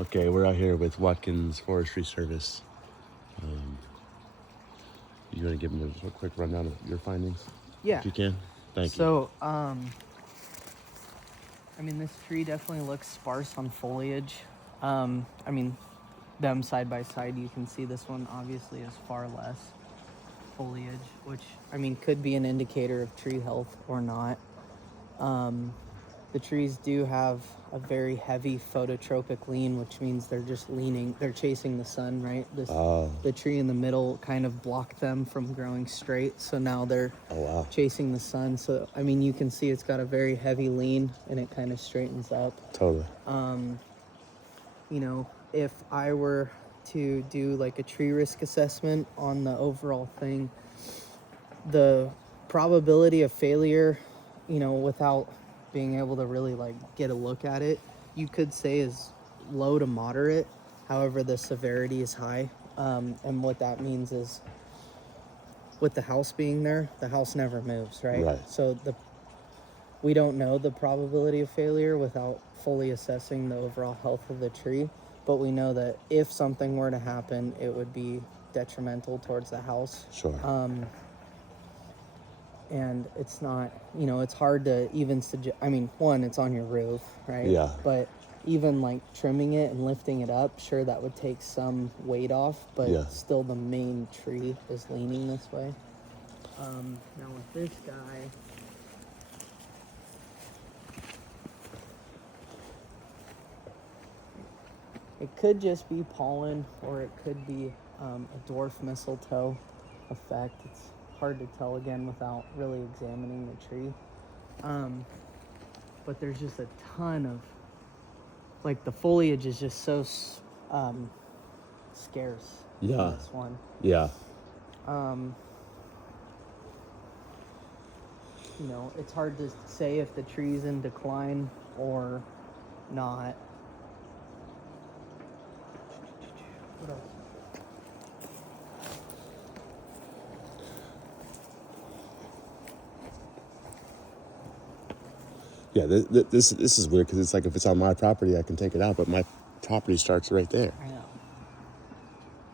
Okay, we're out here with Watkins Forestry Service. Um, you want to give them a quick rundown of your findings, Yeah. if you can? Thank you. So, I mean, this tree definitely looks sparse on foliage. I mean, them side by side, you can see this one obviously is far less foliage, which, I mean, could be an indicator of tree health or not. The trees do have a very heavy phototropic lean, which means they're just leaning, they're chasing the sun, right? The tree in the middle kind of blocked them from growing straight, so now they're chasing the sun. So, I mean, you can see it's got a very heavy lean and it kind of straightens up. Totally. You know, if I were to do like a tree risk assessment on the overall thing, the probability of failure, you know, without being able to really like get a look at it, you could say is low to moderate. However, the severity is high. And what that means is with the house being there, the house never moves, right? Right. So we don't know the probability of failure without fully assessing the overall health of the tree, but we know that if something were to happen, it would be detrimental towards the house. Sure. And it's not, you know, it's hard to even suggest. I mean, one, it's on your roof, right? Yeah. But even like trimming it and lifting it up, sure, that would take some weight off, but Yeah. still the main tree is leaning this way. Now with this guy, it could just be pollen, or it could be a dwarf mistletoe effect. It's hard to tell again without really examining the tree. But there's just a ton of, like, the foliage is just so scarce. Yeah. In this one. Yeah. You know, it's hard to say if the tree's in decline or not. What else? Yeah, this is weird because it's like if it's on my property, I can take it out, but my property starts right there. I know.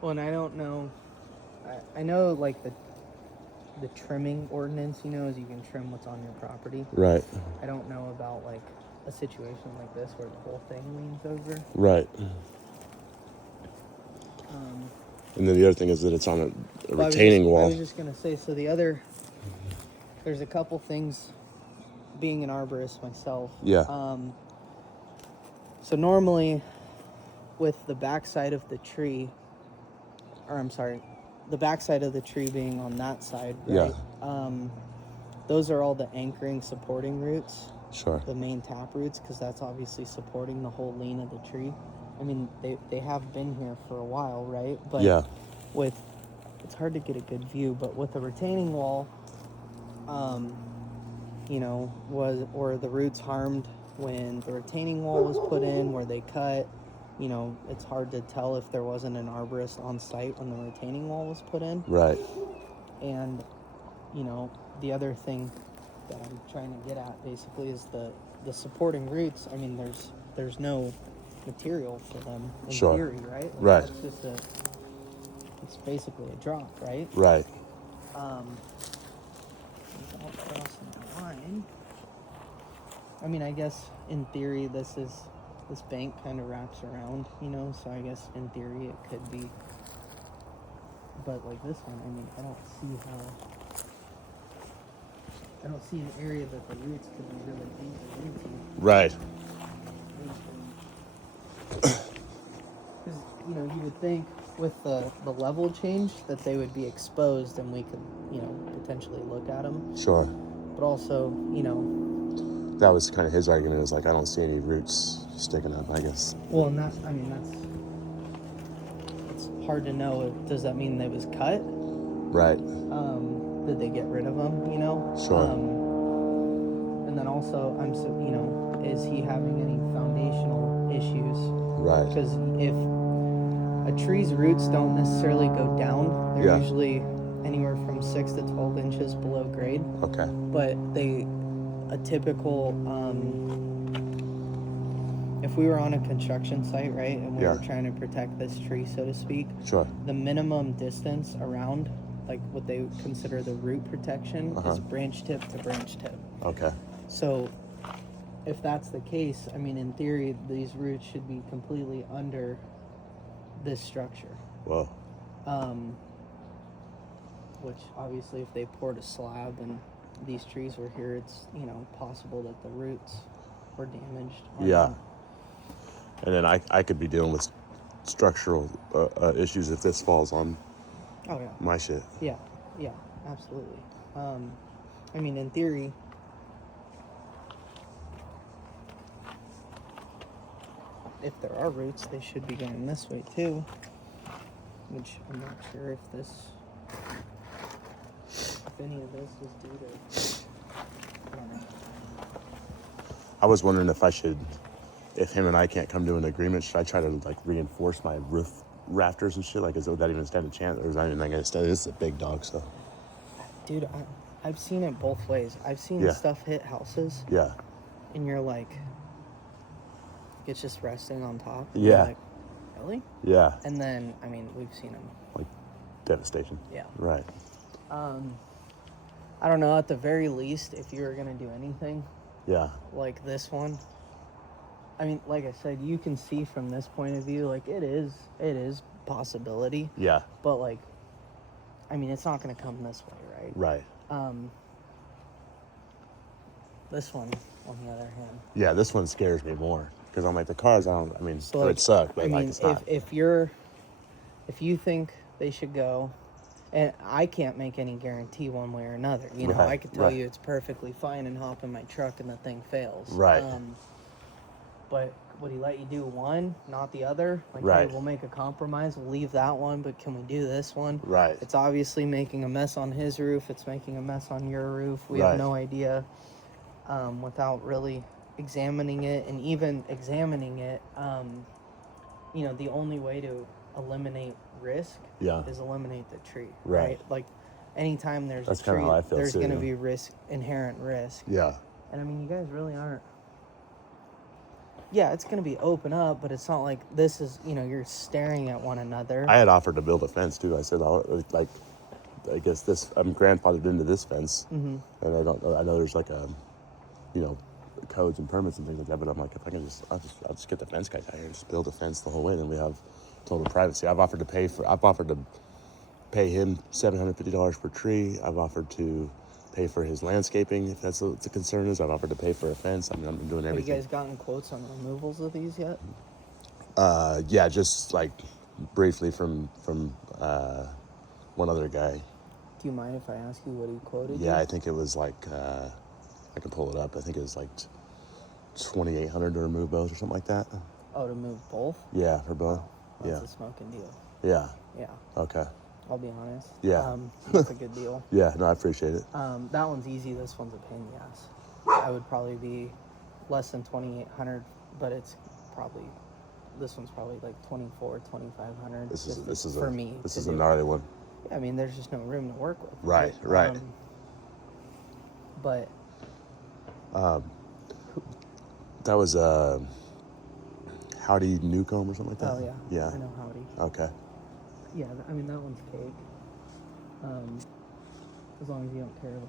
Well, and I don't know. I know, like, the trimming ordinance, you know, is you can trim what's on your property. Right. I don't know about, like, a situation like this where the whole thing leans over. Right. And then the other thing is that it's on a retaining wall. I was just going to say, so there's a couple things, being an arborist myself. Yeah. So normally, with the backside of the tree, the backside of the tree being on that side, right? Yeah. Those are all the anchoring supporting roots. Sure. The main tap roots, because that's obviously supporting the whole lean of the tree. I mean, they have been here for a while, right? But yeah. It's hard to get a good view, but with the retaining wall, you know, were the roots harmed when the retaining wall was put in, where they cut? You know, it's hard to tell if there wasn't an arborist on site when the retaining wall was put in. Right. And, you know, the other thing that I'm trying to get at basically is the supporting roots. I mean, there's no material for them in Sure. theory, right? Like, right. That's just it's basically a drop, right? Right. Without crossing the line. I mean, I guess in theory this bank kind of wraps around, you know, so I guess in theory it could be. But like this one, I mean, I don't see an area that the roots could be really anchored into. Right. Because, you know, you would think with the level change that they would be exposed and we could, you know, potentially look at them. Sure. But also, you know, that was kind of his argument. It was like, I don't see any roots sticking up, I guess. Well, and it's hard to know. Does that mean it was cut? Right. Did they get rid of them, you know? Sure. And then also, you know, is he having any foundational issues? Right. Because if a tree's roots don't necessarily go down, they're usually anywhere from 6 to 12 inches below grade. Okay. But a typical if we were on a construction site, right, and we Yeah. were trying to protect this tree, so to speak, Sure. the minimum distance around, like what they consider the root protection, is branch tip to branch tip. Okay. So if that's the case, I mean, in theory, these roots should be completely under this structure. Whoa. Which obviously, if they poured a slab and these trees were here, it's, you know, possible that the roots were damaged. Yeah. And then I could be dealing with structural issues if this falls on Oh yeah. my shit. Yeah, absolutely. I mean, in theory, if there are roots, they should be going this way too. Which I'm not sure if any of this is due to. I don't know. I was wondering if him and I can't come to an agreement, should I try to like reinforce my roof rafters and shit? Like, would that even stand a chance? Or is that even gonna stand? This is a big dog, so. Dude, I've seen it both ways. I've seen stuff hit houses. Yeah. And you're like, it's just resting on top. Yeah. You're like, really? Yeah. And then, I mean, we've seen them. Like devastation. Yeah. Right. I don't know, at the very least, if you were going to do anything Yeah. like this one, I mean, like I said, you can see from this point of view, like, it is possibility. Yeah. But, like, I mean, it's not going to come this way, right? Right. This one, on the other hand. Yeah, this one scares me more because I'm like the cars. So, it like, would suck, but I like mean, it's not. if you think they should go, and I can't make any guarantee one way or another. You know, Right, I could tell right. you it's perfectly fine and hop in my truck and the thing fails. Right. But would he let you do one, not the other? Like, Right. hey, we'll make a compromise. We'll leave that one, but can we do this one? Right. It's obviously making a mess on his roof. It's making a mess on your roof. We Right. have no idea without really examining it. And even examining it, you know, the only way to eliminate risk Yeah. is eliminate the tree. Right. Like, anytime there's That's a kinda tree, how I feel there's too, going to yeah. be inherent risk. Yeah. And I mean, you guys really aren't. Yeah, it's going to be open up, but it's not like this is, you know, you're staring at one another. I had offered to build a fence too. I said, I guess I'm grandfathered into this fence, and I know there's like you know, codes and permits and things like that. But I'm like, if I can I'll just get the fence guy down here and just build a fence the whole way, then we have total privacy. I've offered to pay him $750 per tree. I've offered to pay for his landscaping if that's what the concern is. I've offered to pay for a fence. I mean, I'm doing Have everything. you guys gotten quotes on removals of these yet? Yeah, just like briefly from one other guy. Do you mind if I ask you what he quoted? Yeah, you? I think it was like I can pull it up. I think it was like $2,800 to remove both or something like that. Oh, to move both? Yeah, for both. That's Yeah. a smoking deal. Yeah. Yeah, Okay. I'll be honest. Yeah. That's a good deal. Yeah. No, I appreciate it. That one's easy. This one's a pain in the ass. I would probably be less than 2,800, but this one's probably like 2,400, 2,500. This is for me. This to is a do. gnarly one. I mean, there's just no room to work with. Right. Right. But That was Howdy Newcomb or something like that. oh yeah, Yeah. I know Howdy. Okay. Yeah, I mean that one's cake. As long as you don't care about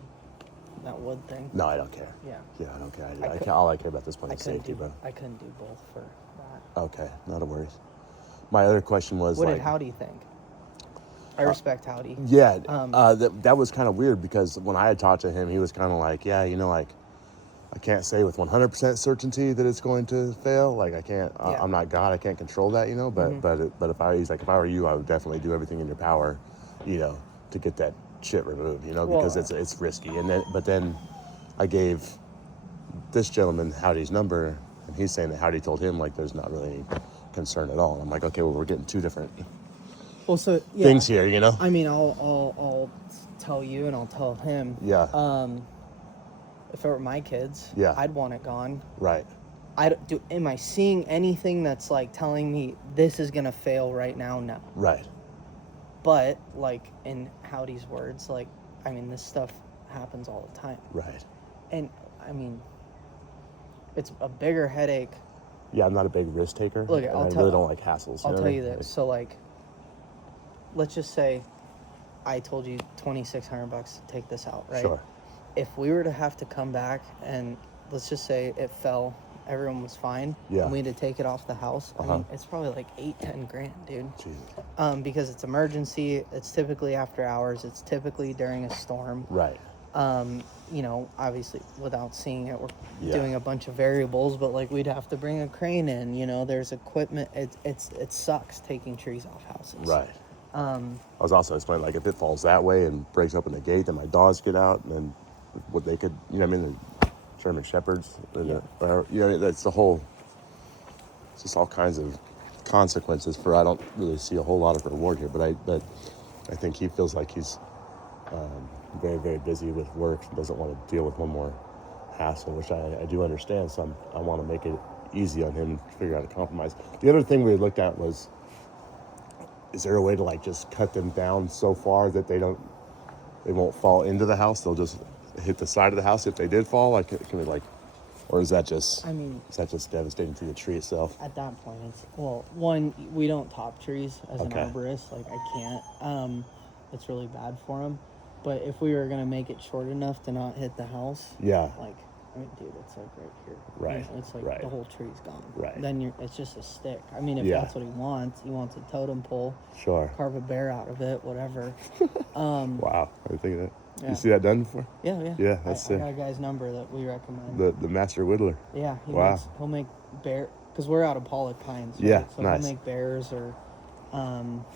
that wood thing. No, I don't care. Yeah. Yeah, I don't care. I All I care about at this point I is couldn't safety, do. but I couldn't do both for that. okay, not a worries. My other question was What like, did Howdy think? I respect Howdy. yeah, Um, that was kind of weird because when I had talked to him, he was kind of like, yeah, you know, like I can't say with 100% certainty that it's going to fail. Like I can't, Yeah. I'm not God, I can't control that, you know. But Mm-hmm. but if I were you, I would definitely do everything in your power, you know, to get that shit removed, you know, because Well, it's risky. And then I gave this gentleman Howdy's number, and he's saying that Howdy told him like there's not really any concern at all. And I'm like, okay, well we're getting two different well, so yeah, things here, you know. I mean, I'll tell you and I'll tell him. Yeah. If it were my kids, Yeah. I'd want it gone. Right. Am I seeing anything that's like telling me this is gonna fail right now? No. Right. But like in Howdy's words, like I mean, this stuff happens all the time, Right. and I mean, it's a bigger headache Yeah, I'm not a big risk taker. Look, and I'll I tell- really don't like hassles. I'll know tell what I you mean? this. So like, let's just say I told you $2,600 to take this out, right? Sure. If we were to have to come back and let's just say it fell, everyone was fine, Yeah. and we had to take it off the house, I Uh-huh. mean, it's probably like 8-10 grand, dude. Jesus. Because it's emergency, it's typically after hours, it's typically during a storm. Right. You know, obviously without seeing it, we're Yeah. doing a bunch of variables, but like we'd have to bring a crane in, you know, there's equipment. It sucks taking trees off houses. Right. I was also explaining, like, if it falls that way and breaks open the gate, then my dogs get out, and then what they could, you know what I mean, the German Shepherds, Yeah. or, you know, that's the whole, it's just all kinds of consequences for, I don't really see a whole lot of reward here, but I think he feels like he's very, very busy with work and doesn't want to deal with one more hassle, which I do understand, so I want to make it easy on him to figure out a compromise. The other thing we looked at was, is there a way to like just cut them down so far that they won't fall into the house? They'll just hit the side of the house if they did fall. Like, can we like, or is that just? I mean, is that just devastating to the tree itself? at that point, it's, well, one, we don't top trees as Okay. an arborist. Like, I can't. It's really bad for them. But if we were going to make it short enough to not hit the house, Yeah. like, I mean, dude, it's like right here. Right, You know, it's like right. the whole tree's gone. Right. Then it's just a stick. I mean, if Yeah. that's what he wants a totem pole, Sure. carve a bear out of it, whatever. Wow. I didn't think of that. Yeah. You see that done before? Yeah. Yeah, that's I sick. got a guy's number that we recommend. The master whittler. Yeah, Wow. he'll make bear, because we're out of Pollock Pines. Right? Yeah, so nice. he'll make bears or,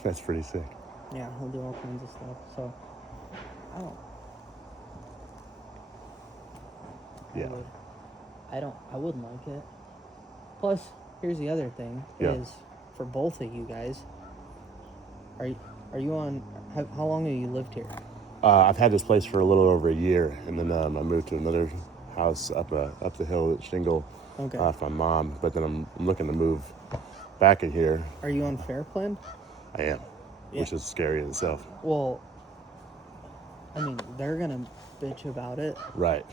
That's pretty sick. yeah, he'll do all kinds of stuff. So, I don't. Yeah. I wouldn't like it. Plus, here's the other thing: Yeah. is for both of you guys. Are you on? How long have you lived here? I've had this place for a little over a year, and then I moved to another house up the hill at Shingle Okay. from my mom. But then I'm looking to move back in here. Are you on Fair Plan? I am, which Yeah. is scary in itself. Well, I mean, they're gonna bitch about it. Right,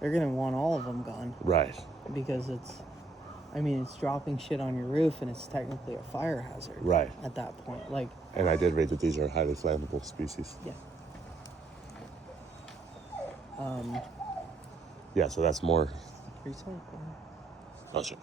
They're gonna want all of them gone right, because it's dropping shit on your roof and it's technically a fire hazard. right. At that point, like, And I did read that these are highly flammable species. yeah. Yeah, so that's more. Recycle. Oh, sure.